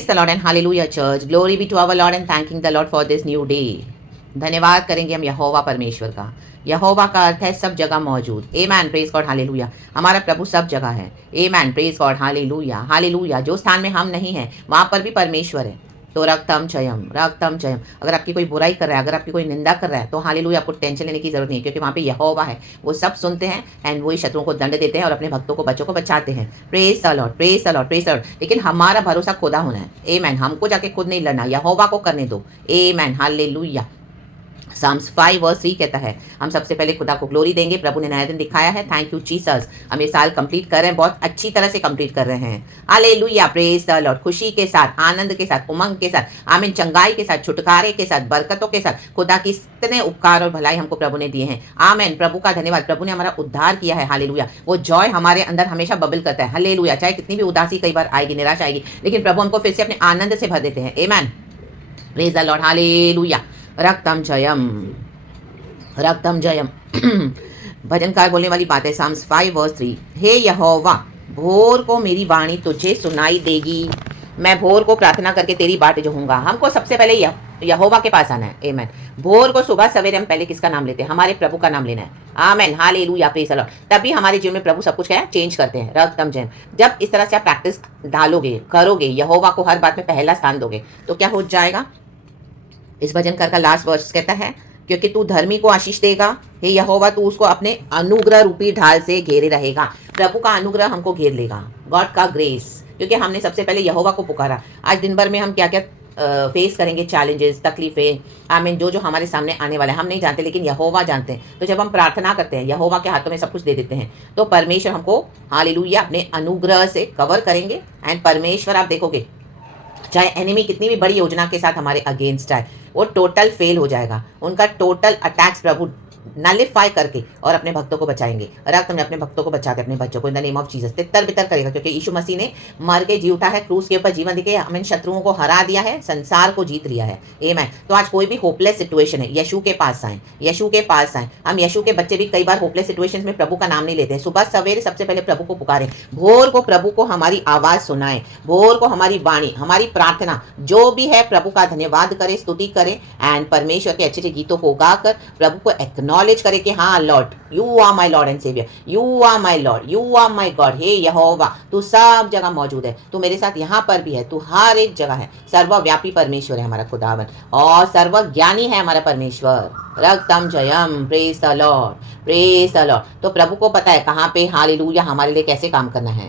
Praise the Lord and hallelujah church. Glory be to our Lord and thanking the Lord for this new day. धन्यवाद करेंगे हम यहोवा परमेश्वर का। यहोवा का अर्थ है सब जगह मौजूद। आमेन, प्रेज गॉड, हालेलुया। हमारा प्रभु सब जगह है। आमेन, प्रेज गॉड, हालेलुया, हालेलुया। जो स्थान में हम नहीं हैं वहाँ पर भी परमेश्वर है। तो रक्तम जयम, रक्तम जयम। अगर आपकी कोई बुराई कर रहा है, अगर आपकी कोई निंदा कर रहा है, तो हालेलुया, आपको टेंशन लेने की जरूरत नहीं है, क्योंकि वहाँ पे यहोवा है। वो सब सुनते हैं एंड वही शत्रुओं को दंड देते हैं और अपने भक्तों को, बच्चों को बचाते हैं। Praise the lord, praise the lord, praise the Lord. लेकिन हमारा भरोसा खुदा होना है। आमेन, हमको जाके खुद नहीं लड़ना, यहोवा को करने दो। आमेन, हालेलुया। Psalms 5 वर्स 3 कहता है, हम सबसे पहले खुदा को ग्लोरी देंगे। प्रभु ने नया दिन दिखाया है। Thank you Jesus. हम ये साल कंप्लीट कर रहे हैं, बहुत अच्छी तरह से कंप्लीट कर रहे हैं। Hallelujah, praise the Lord. खुशी के साथ, आनंद के साथ, उमंग के साथ, आमीन, चंगाई के साथ, छुटकारे के साथ, बरकतों के साथ। खुदा की इतने उपकार और भलाई हमको प्रभु ने दिए हैं। आमीन, प्रभु का धन्यवाद। प्रभु ने हमारा उद्धार किया है। हालेलुया। वो जॉय हमारे अंदर हमेशा बबल करता है। हालेलुया। चाहे कितनी भी उदासी कई बार आएगी, निराशा आएगी, लेकिन प्रभु हमको फिर से अपने आनंद से भर देते हैं। आमीन, praise the Lord, hallelujah. रक्तम Jayam, रक्तम Jayam. भजनकार बोलने वाली बात है, साम्स 5 वर्स 3। हे यहोवा, भोर को मेरी वाणी तुझे सुनाई देगी, मैं भोर को प्रार्थना करके तेरी बाट जोहूंगा। हमको सबसे पहले यहोवा के पास आना है। आमेन। भोर को सुबह सवेरे हम पहले किसका नाम लेते हैं? हमारे प्रभु का नाम लेना है। आमेन, हालेलुया, प्रेज द लॉर्ड। तभी हमारे जीवन में प्रभु सब कुछ क्या है, चेंज करते हैं। रक्तम जयम। जब इस तरह से आप प्रैक्टिस डालोगे, करोगे, यहोवा को हर बात में पहला स्थान दोगे, तो क्या हो जाएगा? इस भजनकार का लास्ट वर्स कहता है, क्योंकि तू धर्मी को आशीष देगा, हे यहोवा, तू उसको अपने अनुग्रह रूपी ढाल से घेरे रहेगा। प्रभु का अनुग्रह हमको घेर लेगा, गॉड का ग्रेस, क्योंकि हमने सबसे पहले यहोवा को पुकारा। आज दिन भर में हम क्या क्या फेस करेंगे, चैलेंजेस, तकलीफें, आमीन, जो जो हमारे सामने आने वाला है हम नहीं जानते, लेकिन यहोवा जानते हैं। तो जब हम प्रार्थना करते हैं, यहोवा के हाथों में सब कुछ दे देते हैं, तो परमेश्वर हमको हालेलुया अपने अनुग्रह से कवर करेंगे। एंड परमेश्वर, आप देखोगे, चाहे एनिमी कितनी भी बड़ी योजना के साथ हमारे अगेंस्ट आए, वो टोटल फेल हो जाएगा। उनका टोटल अटैक्स प्रभु नलिफाई करके और अपने भक्तों को बचाएंगे। रक्त में अपने भक्तों को बचा के अपने बच्चों को in the name of Jesus तितर बितर करेगा, क्योंकि यीशु मसीह ने मर के जी उठा है, क्रूस के ऊपर जीवन देके हमें शत्रुओं को हरा दिया है, संसार को जीत लिया है। आमीन। तो आज कोई भी होपलेस सिचुएशन है, यीशु के पास आए, यीशु के पास आए। हम यीशु के बच्चे भी कई बार होपलेस सिचुएशन में प्रभु का नाम नहीं लेते हैं। सुबह सवेरे सबसे पहले प्रभु को पुकारें, भोर को प्रभु को हमारी आवाज़ सुनाएं, भोर को हमारी वाणी, हमारी प्रार्थना जो भी है, प्रभु का धन्यवाद करें, स्तुति करें एंड परमेश्वर के अच्छे अच्छे गीतों को गाकर प्रभु को एक्नॉलेज करें कि हाँ lord, you are my lord and saviour, you are my lord, you are my God. हे यहोवा, तू सब जगह मौजूद है, तू मेरे साथ यहाँ पर भी है, तू हर एक जगह है। सर्वव्यापी परमेश्वर है हमारा खुदावन और सर्वज्ञानी है हमारा परमेश्वर। रक्तम जयम, praise the lord, praise the lord. तो प्रभु को पता है कहाँ पे हालेलुया हमारे लिए कैसे काम करना है।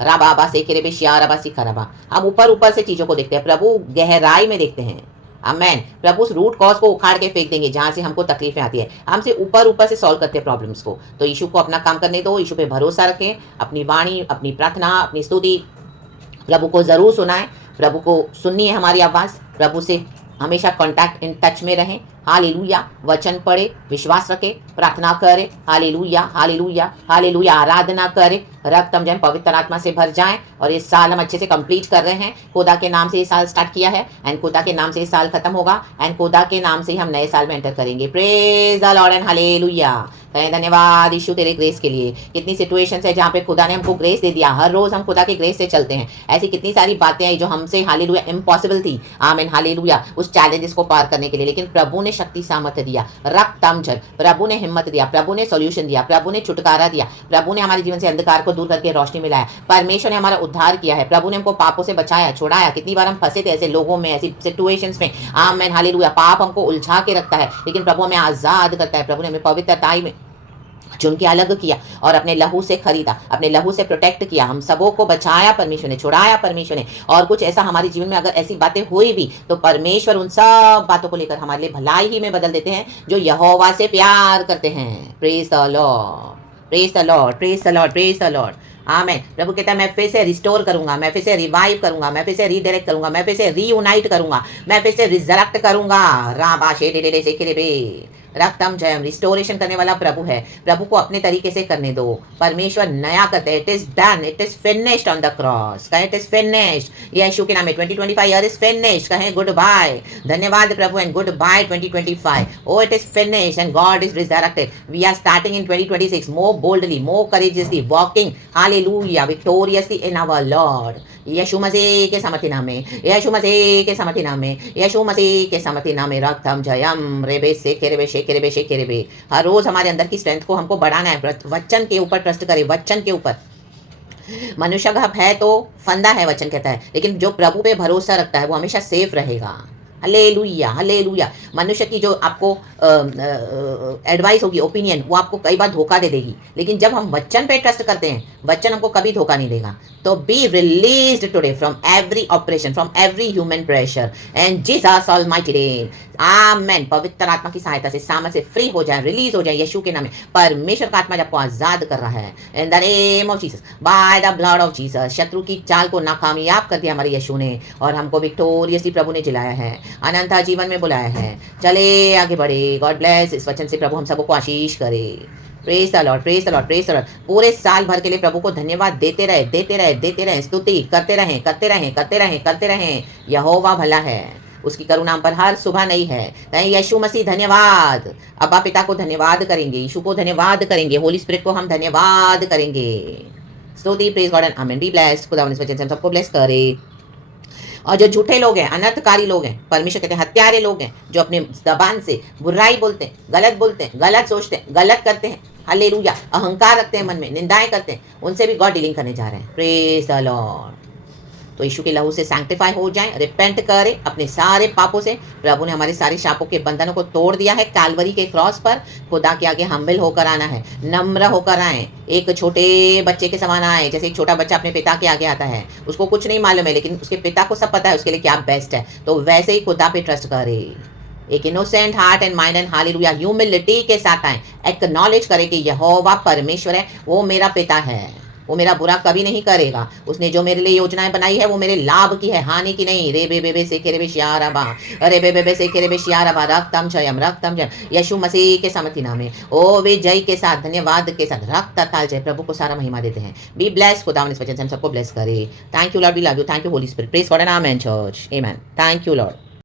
राबा से खेरे शिया रबा सिखा रबा। हम ऊपर ऊपर से चीज़ों को देखते हैं, प्रभु गहराई में देखते हैं। आमेन। प्रभु उस रूट कॉज को उखाड़ के फेंक देंगे जहाँ से हमको तकलीफें आती है। हमसे ऊपर ऊपर से सॉल्व करते हैं प्रॉब्लम्स को। तो यीशु को अपना काम करने दो, यीशु पे भरोसा रखें, अपनी वाणी, अपनी प्रार्थना, अपनी स्तुति प्रभु को ज़रूर सुनाएं। प्रभु को सुननी है हमारी आवाज़, प्रभु से हमेशा कांटेक्ट इन टच में रहें। हालेलुया, वचन पढ़े, विश्वास रखें, प्रार्थना करें। हालेलुया, हालेलुया, हालेलुया, आराधना करें। रक्तम जयम, पवित्र आत्मा से भर जाएं। और इस साल हम अच्छे से कंप्लीट कर रहे हैं। खुदा के नाम से ये साल स्टार्ट किया है एंड खुदा के नाम से ये साल खत्म होगा एंड खुदा के नाम से ही हम नए साल में एंटर करेंगे। Praise the Lord and hallelujah. धन्यवाद यीशु तेरे ग्रेस के लिए। कितनी सिचुएशंस है जहाँ पे खुदा ने हमको ग्रेस दे दिया। हर रोज हम खुदा के ग्रेस से चलते हैं। ऐसी कितनी सारी बातें आई जो हमसे हालेलुया इम्पॉसिबल थी, आमीन, हालेलुया, उस चैलेंजेस को पार करने के लिए, लेकिन प्रभु ने शक्ति सामर्थ्य दिया। रक्तम जल, प्रभु ने हिम्मत दिया, प्रभु ने सॉल्यूशन दिया, प्रभु ने छुटकारा दिया, प्रभु ने हमारे जीवन से अंधकार को दूर करके रोशनी मिलाया। परमेश्वर ने हमारा उद्धार किया है, प्रभु ने हमको पापों से बचाया, छुड़ाया। कितनी बार हम फंसे थे ऐसे लोगों में, ऐसी सिचुएशंस में, आमीन, हालेलुया। पाप हमको उलझा के रखता है, लेकिन प्रभु हमें आजाद करता है। प्रभु ने हमें पवित्रताई में चुन के अलग किया और अपने लहू से खरीदा, अपने लहू से प्रोटेक्ट किया। हम सबों को बचाया परमेश्वर ने, छुड़ाया परमेश्वर ने। और कुछ ऐसा हमारे जीवन में अगर ऐसी बातें हुई भी तो परमेश्वर उन सब बातों को लेकर हमारे लिए भलाई ही में बदल देते हैं जो यहोवा से प्यार करते हैं। Praise the lord, praise the lord, praise the lord, praise the lord. Amen. प्रभु कहता है मैं फिर से रिस्टोर करूंगा, मैं फिर से रिवाइव करूंगा, मैं फिर से रीडायरेक्ट करूंगा, मैं फिर से रीयूनाइट करूंगा, मैं फिर से रिजरेक्ट करूंगा। राबा शेडेडे से खेले बे रक्तम जयम, रिस्टोरेशन करने वाला प्रभु है। प्रभु को अपने तरीके से करने दो। परमेश्वर नया करते हैं। It is done, it is finished on the cross. कहें इट इज फिनिश्ड। यीशु के नाम में 2025 ईयर इज फिनिश्ड। कहें गुड बाय। धन्यवाद प्रभु and goodbye 2025। Oh it is finished and God is resurrected. We are starting in 2026 more boldly, more courageously, walking hallelujah victoriously in our lord. यीशु मसीह के समर्थी नाम में, यीशु मसीह के समर्थी नाम में, यीशु मसीह के समर्थी नाम में रक्तम जयम रेबे से केरेबे शे केरेबे शे केरेबे। हर रोज हमारे अंदर की स्ट्रेंथ को हमको बढ़ाना है। वचन के ऊपर ट्रस्ट करें, वचन के ऊपर। मनुष्य का भय तो फंदा है, वचन कहता है, लेकिन जो प्रभु पे भरोसा रखता है वो हमेशा सेफ रहेगा। Hallelujah hallelujah. मनुष्य की जो आपको एडवाइस होगी, ओपिनियन, वो आपको कई बार धोखा दे देगी, लेकिन जब हम वचन पे ट्रस्ट करते हैं, वचन हमको कभी धोखा नहीं देगा। तो be released today from every operation, from every human pressure and Jesus almighty name. Amen. पवित्र आत्मा की सहायता से सामर्थ से फ्री हो जाए, रिलीज हो जाए यीशु के नाम में। परमेश्वर का आत्मा आपको आजाद कर रहा है in the name of Jesus, by the blood of Jesus. शत्रु की चाल को नाकामयाब कर दिया हमारे यीशु ने, और हमको विक्टोरियसली प्रभु ने जिलाया है, अनंत जीवन में बुलाया है। चले आगे बढ़े। God bless. इस वचन से प्रभु हम सबको आशीष करे। Praise the lord, praise the lord, praise the Lord. पूरे साल भर के लिए प्रभु को धन्यवाद देते रहे, देते रहे, देते रहे, स्तुति करते रहें, करते रहें, करते रहें, करते रहें। यहोवा भला है, उसकी करुणा पर हर सुबह नई है। कहीं यीशु मसीह धन्यवाद। अब्बा पिता को धन्यवाद करेंगे, यीशु को धन्यवाद करेंगे, होली स्पिरिट को हम धन्यवाद करेंगे। स्तुति, praise God and amen. Be blessed. खुदा इस वचन से हम सबको ब्लेस करे। और जो झूठे लोग हैं, अनर्थकारी लोग हैं, परमेश्वर कहते हैं हत्यारे लोग हैं, जो अपने जबान से बुराई बोलते हैं, गलत सोचते हैं, गलत करते हैं, हालेलुया, अहंकार रखते हैं, मन में निंदाएं करते हैं, उनसे भी गॉड डीलिंग करने जा रहे हैं। Praise the lord. तो यीशु के लहू से सैंक्टिफाई हो जाएं, रिपेंट करें अपने सारे पापों से। प्रभु ने हमारे सारे शापों के बंधनों को तोड़ दिया है कैलवरी के क्रॉस पर। खुदा के आगे हम्बल होकर आना है, नम्र होकर आए, एक छोटे बच्चे के समान आए। जैसे एक छोटा बच्चा अपने पिता के आगे आता है, उसको कुछ नहीं मालूम है, लेकिन उसके पिता को सब पता है उसके लिए क्या बेस्ट है। तो वैसे ही खुदा पे ट्रस्ट करे, एक innocent heart and mind and hallelujah humility के साथ आए, एक्नॉलेज करें कि यहोवा परमेश्वर है, वो मेरा पिता है, वो मेरा बुरा कभी नहीं करेगा। उसने जो मेरे लिए योजनाएं बनाई है वो मेरे लाभ की है, हानि की नहीं। रे बे बे से केरे बे शियाराबा, अरे बे बे से केरे बे शियाराबा। रक्तम जयम, रक्तम जयम, यीशु मसीह के समर्थी नाम में। ओ वे जय के साथ, धन्यवाद के साथ, रक्त ताल जय। प्रभु को सारा महिमा देते हैं। Be blessed. खुदा इस वचन से हम सबको ब्लेस करे। Thank you Lord, we love you. Thank you Holy Spirit. Praise God and amen church. Amen. Thank you Lord.